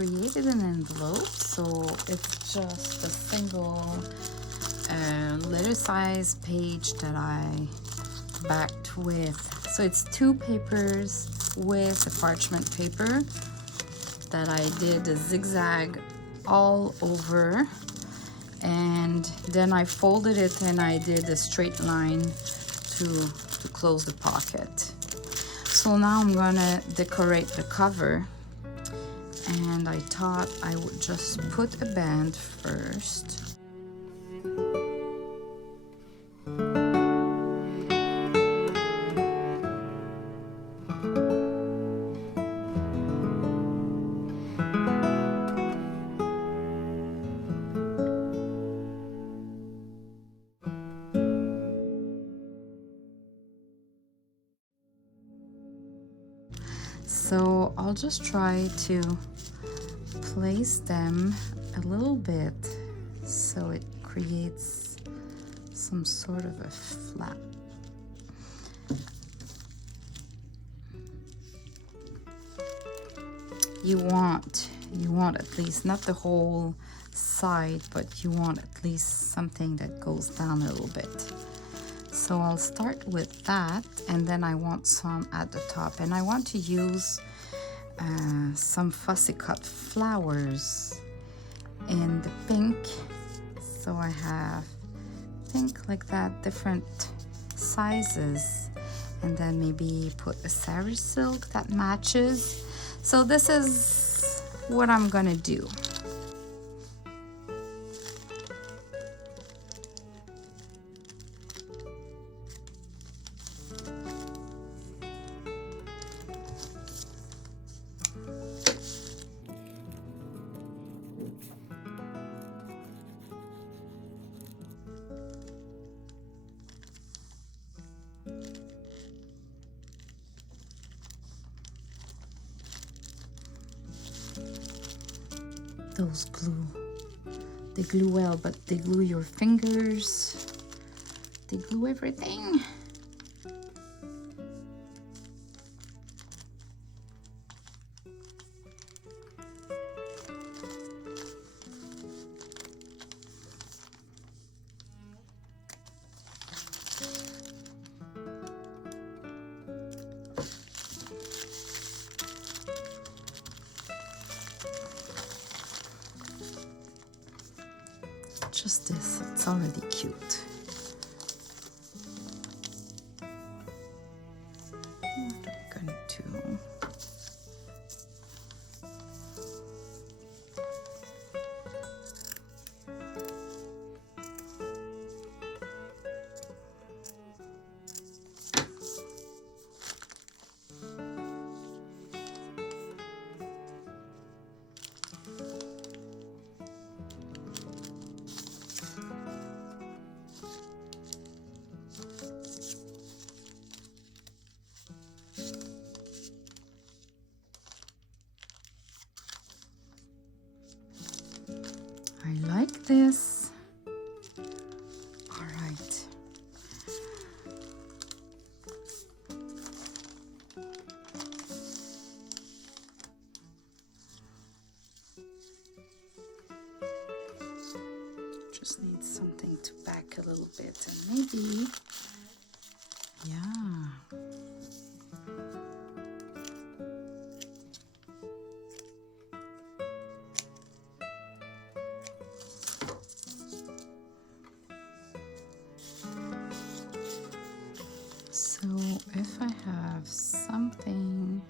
created an envelope, so it's just a single letter size page that I backed with. So it's 2 papers with a parchment paper that I did a zigzag all over, and then I folded it and I did a straight line to close the pocket. So now I'm gonna decorate the cover, and I thought I would just put a band first. So I'll just try to place them a little bit so it creates some sort of a flap. You want at least not the whole side, but you want at least something that goes down a little bit. So I'll start with that, and then I want some at the top, and I want to use some fussy cut flowers in the pink. So I have pink like that, different sizes, and then maybe put a sari silk that matches. So this is what I'm gonna do. Those glue, they glue well, but they glue your fingers, they glue everything. Just this, it's already cute. What am I gonna do? I like this. All right. Just need something to back a little bit, and maybe, yeah. So if I have something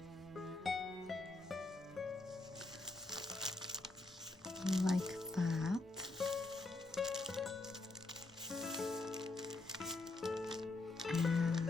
like that, and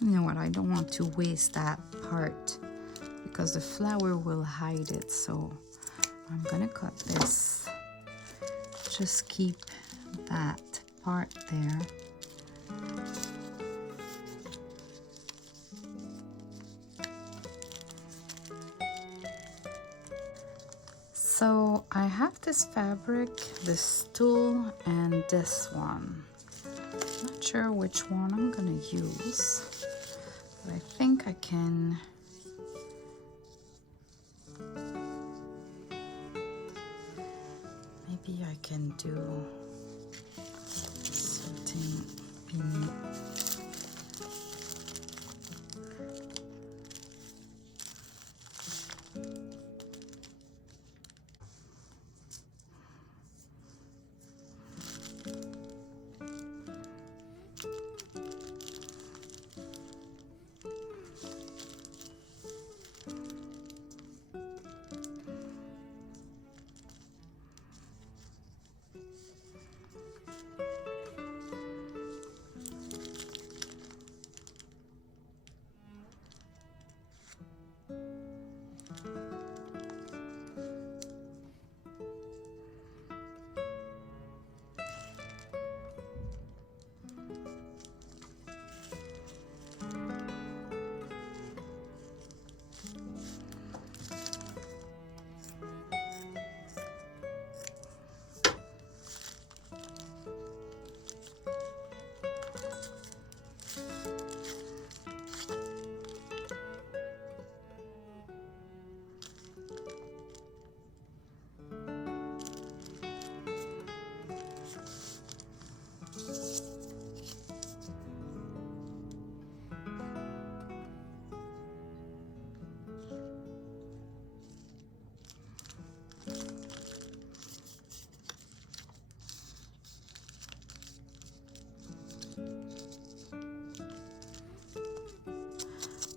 You know what, I don't want to waste that part because the flower will hide it, so I'm gonna cut this. Just keep that part there. So I have this fabric, this tulle, and this one. Not sure which one I'm gonna use, but I think I can. Maybe I can do something beneath.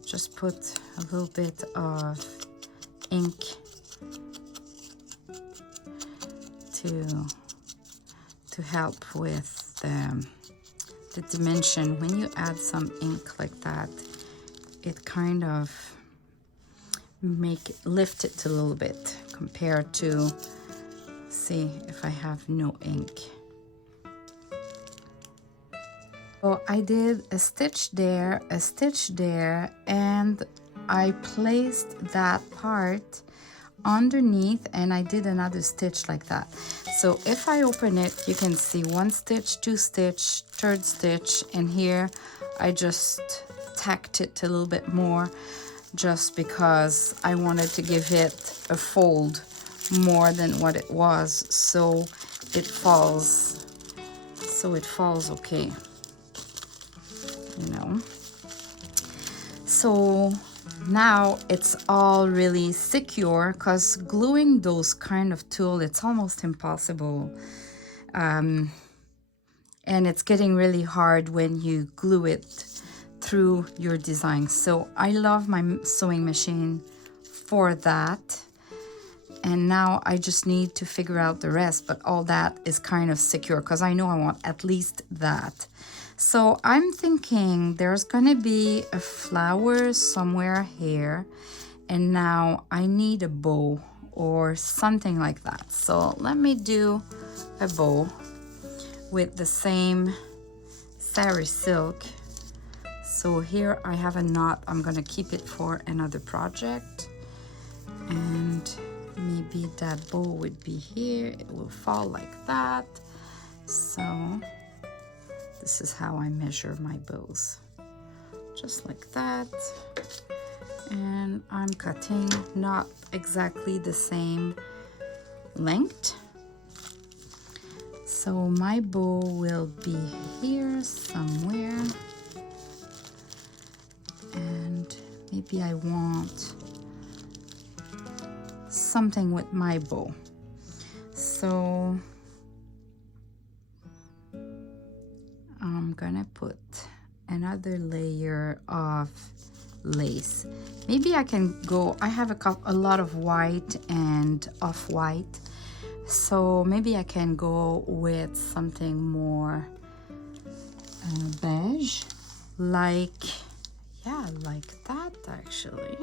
Just put a little bit of ink to help with the dimension. When you add some ink like that, it kind of lift it a little bit compared to, see, if I have no ink. So I did a stitch there, and I placed that part underneath, and I did another stitch like that. So if I open it, you can see one stitch, two stitch, third stitch, and here I just tacked it a little bit more just because I wanted to give it a fold more than what it was, so it falls okay, you know. So now it's all really secure, because gluing those kind of tulle, it's almost impossible, and it's getting really hard when you glue it through your design. So I love my sewing machine for that, and now I just need to figure out the rest, but all that is kind of secure because I know I want at least that. So I'm thinking there's gonna be a flower somewhere here, and now I need a bow or something like that. So let me do a bow with the same sari silk. So here I have a knot. I'm gonna keep it for another project, and maybe that bow would be here. It will fall like that. So this is how I measure my bows, just like that. And I'm cutting not exactly the same length. So my bow will be here somewhere, and maybe I want something with my bow. So I'm gonna put another layer of lace. Maybe I can go, I have a lot of white and off-white, so maybe I can go with something more beige, like Yeah, I like that actually.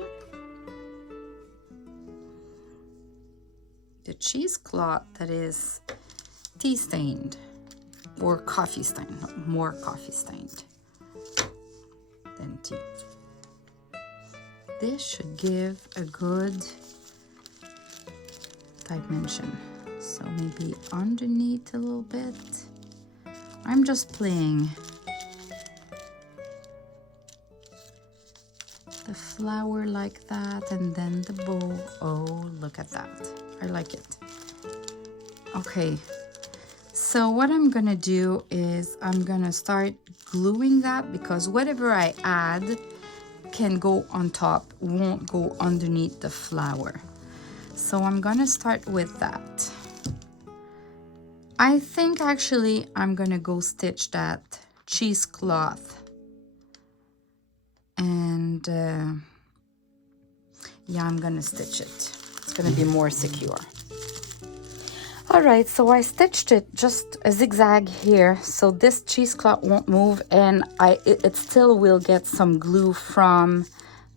The cheesecloth that is tea stained or coffee stained, no, more coffee stained than tea. This should give a good dimension. So maybe underneath a little bit. I'm just playing the flower like that, and then the bow. Oh, look at that. I like it. Okay, so what I'm gonna do is I'm gonna start gluing that, because whatever I add can go on top, won't go underneath the flower. So I'm gonna start with that. I think actually I'm gonna go stitch that cheesecloth, and yeah, I'm gonna stitch it. It's gonna be more secure. All right, so I stitched it just a zigzag here, so this cheesecloth won't move, and it still will get some glue from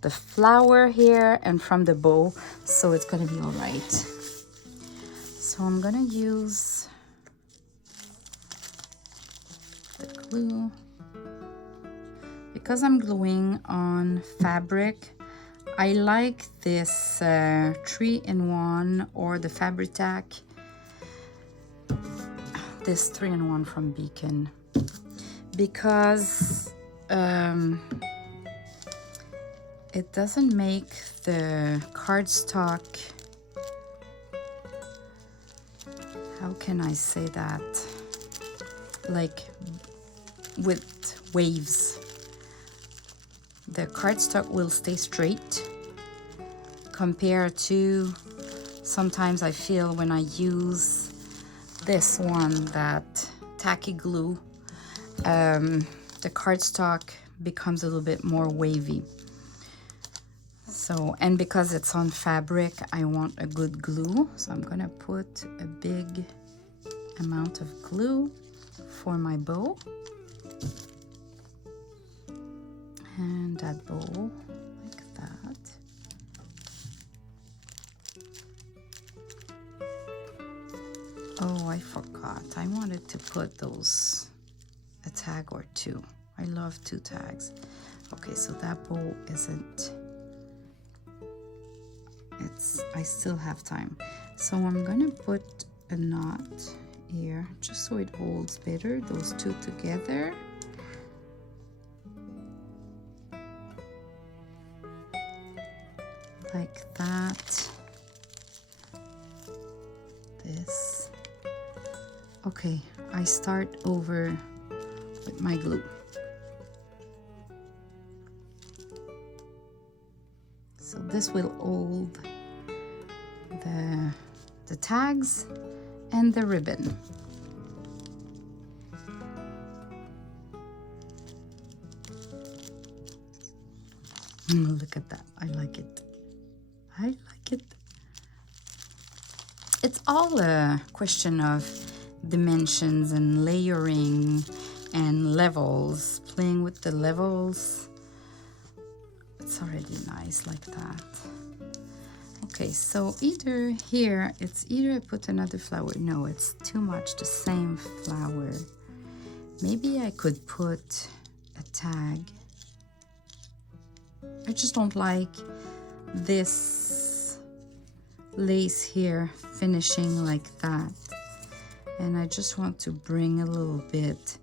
the flower here and from the bow, so it's gonna be all right. So I'm gonna use the glue. Because I'm gluing on fabric, I like this 3-in-1 or the Fabri-Tac. This 3-in-1 from Beacon, because it doesn't make the cardstock, how can I say that, like with waves. The cardstock will stay straight compared to sometimes I feel when I use this one, that tacky glue, the cardstock becomes a little bit more wavy. So, and because it's on fabric, I want a good glue. So I'm gonna put a big amount of glue for my bow. And that bow like that. Oh, I forgot. I wanted to put those, a tag or two. I love 2 tags. Okay, so that bow isn't, I still have time. So I'm gonna put a knot here, just so it holds better, those 2 together. Like that. This. Okay, I start over with my glue. So this will hold the tags and the ribbon. Look at that, I like it. I like it. It's all a question of dimensions and layering and levels, playing with the levels. It's already nice like that. Okay, so either here, it's either I put another flower. No, it's too much the same flower. Maybe I could put a tag. I just don't like this lace here finishing like that. And I just want to bring a little bit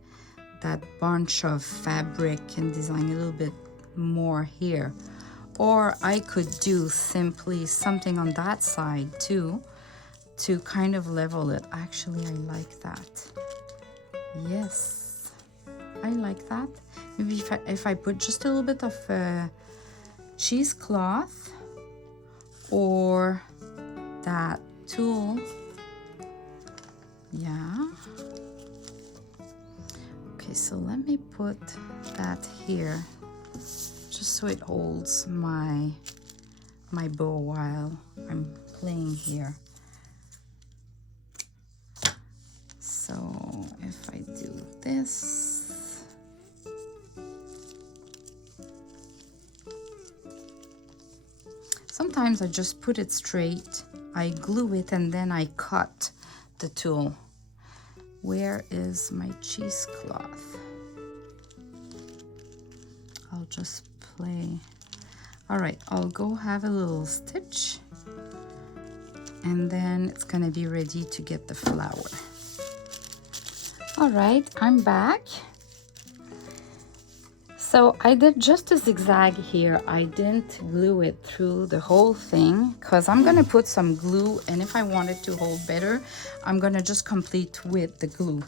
that bunch of fabric and design a little bit more here. Or I could do simply something on that side too, to kind of level it. Actually, I like that. Yes, I like that. Maybe if I put just a little bit of cheesecloth or that tulle. Yeah. Okay, so let me put that here, just so it holds my bow while I'm playing here. So if I do this, Sometimes I just put it straight, I glue it, and then I cut the tool. Where is my cheesecloth? I'll just play. All right, I'll go have a little stitch, and then it's gonna be ready to get the flower. All right, I'm back. So I did just a zigzag here. I didn't glue it through the whole thing because I'm gonna put some glue, and if I want it to hold better, I'm gonna just complete with the glue.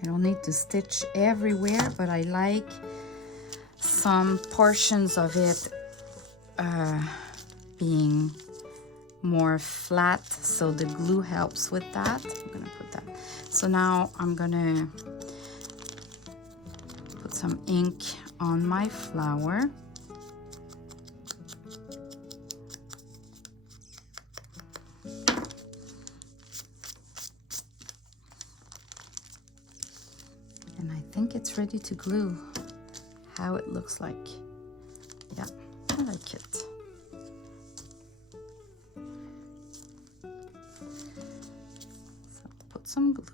I don't need to stitch everywhere, but I like some portions of it being more flat, so the glue helps with that. I'm gonna put that. So now I'm gonna put some ink on my flower. And I think it's ready to glue. How it looks like. Yeah, I like it. So put some glue.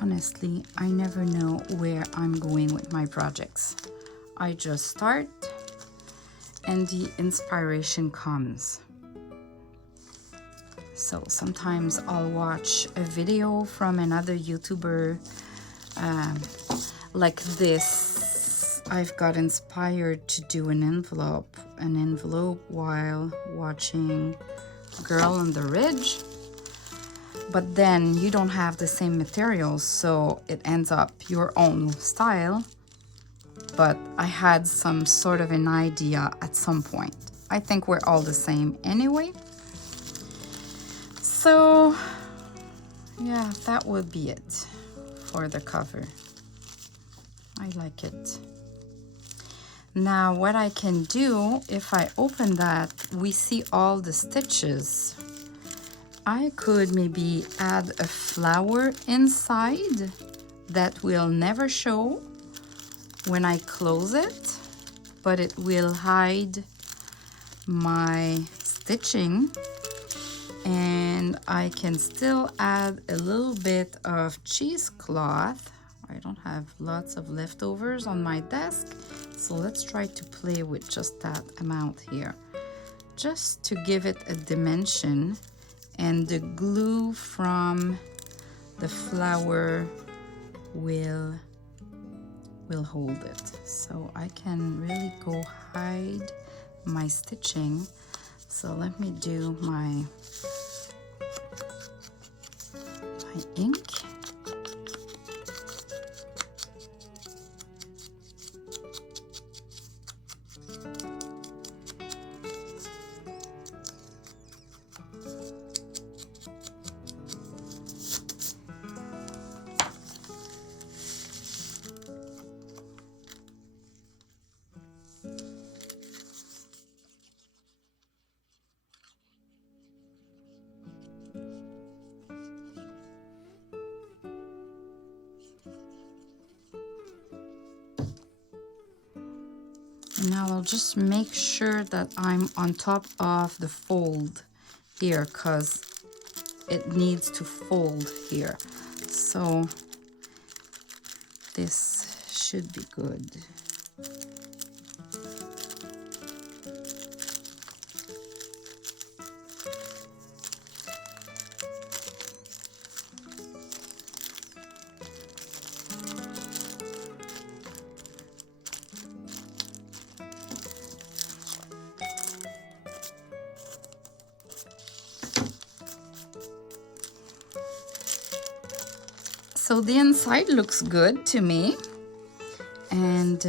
Honestly, I never know where I'm going with my projects. I just start and the inspiration comes. So sometimes I'll watch a video from another YouTuber like this. I've got inspired to do an envelope while watching Girl on the Ridge. But then you don't have the same materials, so it ends up your own style. But I had some sort of an idea at some point. I think we're all the same anyway. So yeah, that would be it for the cover. I like it. Now what I can do, if I open that, we see all the stitches. I could maybe add a flower inside that will never show when I close it, but it will hide my stitching, and I can still add a little bit of cheesecloth. I don't have lots of leftovers on my desk, so let's try to play with just that amount here, just to give it a dimension, and the glue from the flower will hold it. So I can really go hide my stitching. So let me do my ink. And now I'll just make sure that I'm on top of the fold here, because it needs to fold here. So this should be good. So the inside looks good to me, and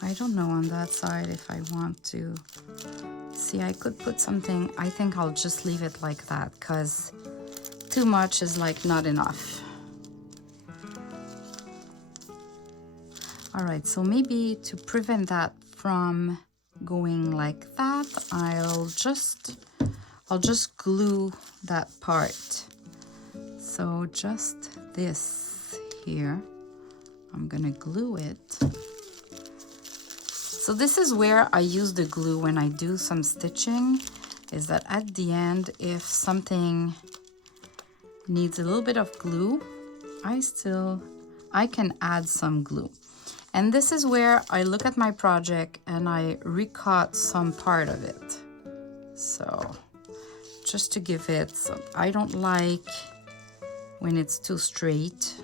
I don't know on that side if I want to see. I could put something. I think I'll just leave it like that, because too much is like not enough. All right, so maybe to prevent that from going like that, I'll just I'll just glue that part. So just this here, I'm gonna glue it. So this is where I use the glue when I do some stitching, is that at the end, if something needs a little bit of glue, I can add some glue. And this is where I look at my project and I recut some part of it. So just to give it some, I don't like when it's too straight,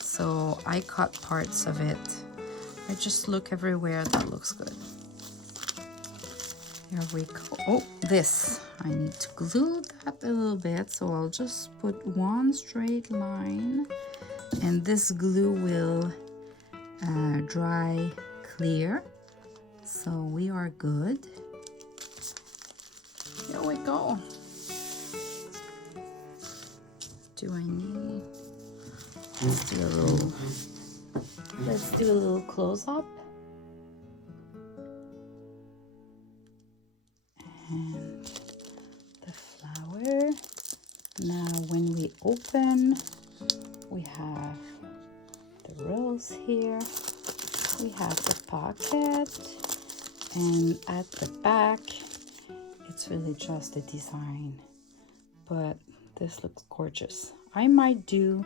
so I cut parts of it. I just look everywhere that looks good. Here we go. Oh, this, I need to glue that a little bit, so I'll just put one straight line, and this glue will dry clear, so we are good. Here we go. Do I need, let's do a little close-up. And the flower. Now when we open, we have the rose here. We have the pocket, and at the back, it's really just a design, but this looks gorgeous. I might do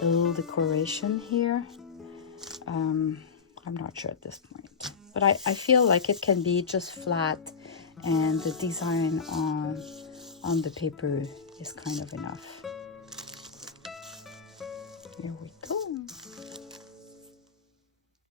a little decoration here. I'm not sure at this point, but I feel like it can be just flat, and the design on the paper is kind of enough. Here we go.